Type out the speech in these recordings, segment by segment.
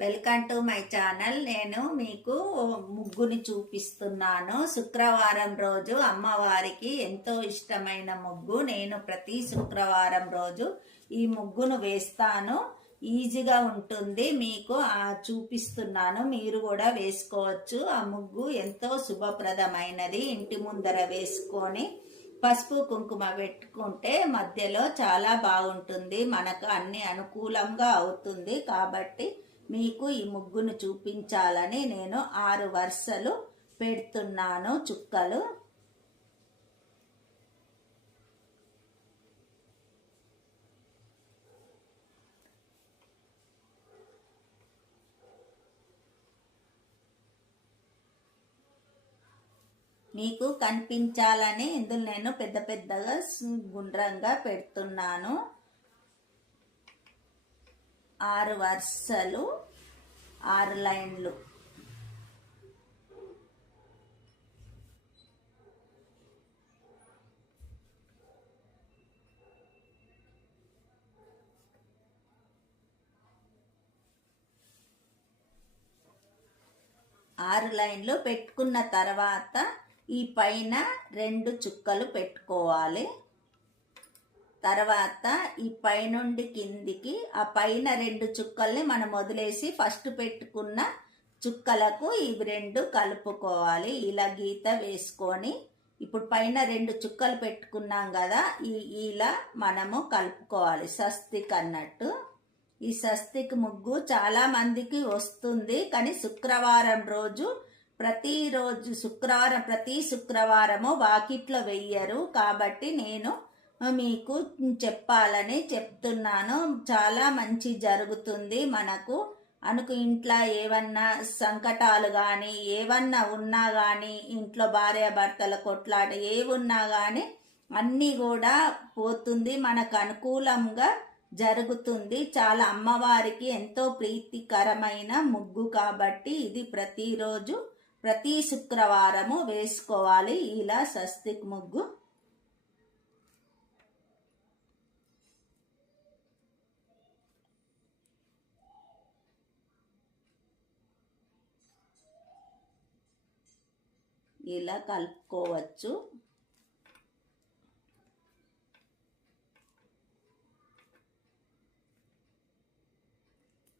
Welcome to my channel. నేను మీకు ముగ్గుని చూపిస్తున్నాను. శుక్రవారం రోజు అమ్మవారికి ఎంతో ఇష్టమైన ముగ్గు. నేను ప్రతి శుక్రవారం రోజు ఈ ముగ్గును వేస్తాను. ఈజీగా ఉంటుంది. మీకు చూపిస్తున్నాను, మీరు కూడా వేసుకోవచ్చు. ఆ ముగ్గు ఎంతో శుభప్రదమైనది. ఇంటి ముందర వేసుకొని పసుపు కుంకుమ పెట్టుకుంటే మధ్యలో చాలా బాగుంటుంది. మనకు అన్ని అనుకూలంగా అవుతుంది. కాబట్టి మీకు ఈ ముగ్గును చూపించాలని నేను 6 వరుసలు పెడుతున్నాను చుక్కలు. మీకు కనిపించాలని ఇందులో నేను పెద్ద పెద్దగా గుండ్రంగా పెడుతున్నాను. 6 వరుసలు, 6 లైన్లు. ఆరు లైన్లు పెట్టుకున్న తర్వాత ఈ పైన 2 చుక్కలు పెట్టుకోవాలి. తర్వాత ఈ పైనుండి కిందికి ఆ పైన 2 చుక్కల్ని మనం వదిలేసి ఫస్ట్ పెట్టుకున్న చుక్కలకు ఇవి 2 కలుపుకోవాలి. ఇలా గీత వేసుకొని ఇప్పుడు పైన 2 చుక్కలు పెట్టుకున్నాం కదా, ఇలా మనము కలుపుకోవాలి స్వస్తిక్ అన్నట్టు. ఈ స్వస్తిక్ ముగ్గు చాలా మందికి వస్తుంది, కానీ శుక్రవారం రోజు ప్రతి శుక్రవారము వాకిట్లో వెయ్యరు. కాబట్టి నేను మీకు చెప్పాలని చెప్తున్నాను. చాలా మంచి జరుగుతుంది మనకు. ఇంట్లో ఏవన్నా సంకటాలు కానీ ఏవన్నా ఉన్నా కానీ, ఇంట్లో భార్యాభర్తల కొట్లాట ఏవున్నా కానీ అన్నీ కూడా పోతుంది. మనకు అనుకూలంగా జరుగుతుంది. చాలా అమ్మవారికి ఎంతో ప్రీతికరమైన ముగ్గు కాబట్టి ఇది ప్రతిరోజు ప్రతి శుక్రవారము వేసుకోవాలి ఇలా స్వస్తిక్ ముగ్గు. ఇలా కలుపుకోవచ్చు.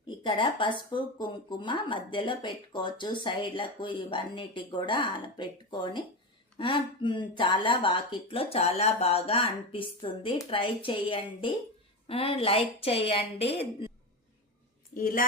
ఇక్కడ పసుపు కుంకుమ మధ్యలో పెట్టుకోవచ్చు, సైడ్లకు ఇవన్నిటికి కూడా అలా పెట్టుకొని చాలా వాకిట్లో చాలా బాగా అనిపిస్తుంది. ట్రై చేయండి, లైక్ చేయండి. ఇలా